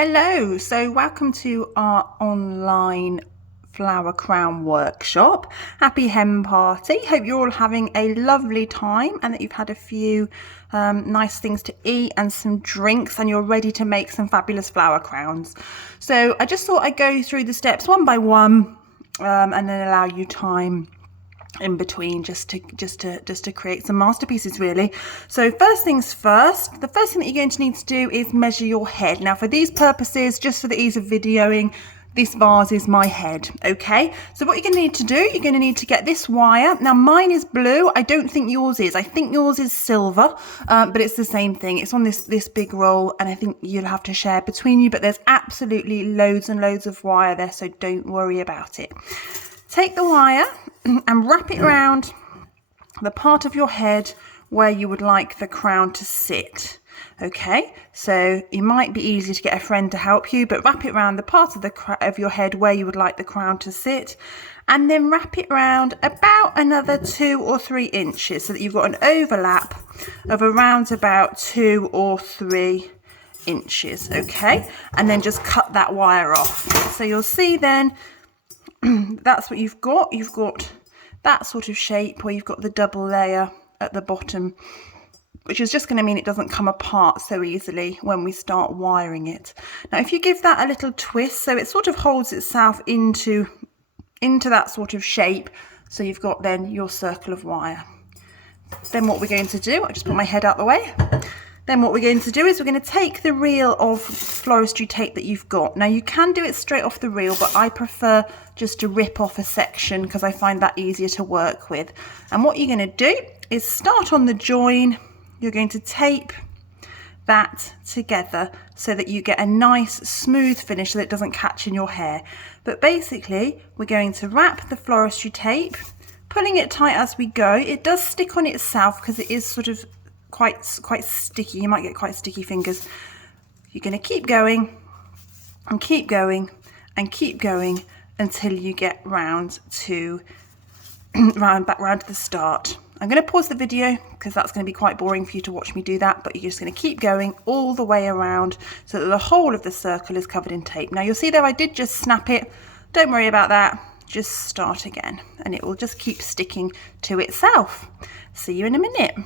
Hello, so welcome to our online flower crown workshop. Happy Hem Party. Hope you're all having a lovely time and that you've had a few nice things to eat and some drinks and you're ready to make some fabulous flower crowns. So I just thought I'd go through the steps one by one and then allow you time in between just to create some masterpieces really. So first things first, the first thing that you're going to need to do is measure your head. Now for these purposes, just for the ease of videoing, this vase is my head. Okay, so what you're going to need to do, you're going to need to get this wire. Now mine is blue, I don't think yours is. I think yours is silver, but it's the same thing. It's on this big roll, and I think you'll have to share between you, but there's absolutely loads and loads of wire there, so don't worry about it. Take the wire and wrap it around the part of your head where you would like the crown to sit. Okay, so it might be easy to get a friend to help you, but wrap it around the part of your head where you would like the crown to sit, and then wrap it around about another 2 or 3 inches so that you've got an overlap of around about 2 or 3 inches. Okay, and then just cut that wire off. So you'll see then that's what you've got that sort of shape where you've got the double layer at the bottom, which is just going to mean it doesn't come apart so easily when we start wiring it. Now if you give that a little twist so it sort of holds itself into that sort of shape, so you've got then your circle of wire. Then what we're going to do, I'll just put my head out the way. Then what we're going to do is we're going to take the reel of floristry tape that you've got. Now you can do it straight off the reel, but I prefer just to rip off a section because I find that easier to work with. And what you're going to do is start on the join. You're going to tape that together so that you get a nice smooth finish so that it doesn't catch in your hair. But basically we're going to wrap the floristry tape, pulling it tight as we go. It does stick on itself because it is sort of quite sticky. You might get quite sticky fingers. You're going to keep going and keep going and keep going until you get round to back round to the start. I'm going to pause the video because that's going to be quite boring for you to watch me do that, but you're just going to keep going all the way around so that the whole of the circle is covered in tape. Now you'll see there I did just snap it. Don't worry about that. Just start again and it will just keep sticking to itself. See you in a minute.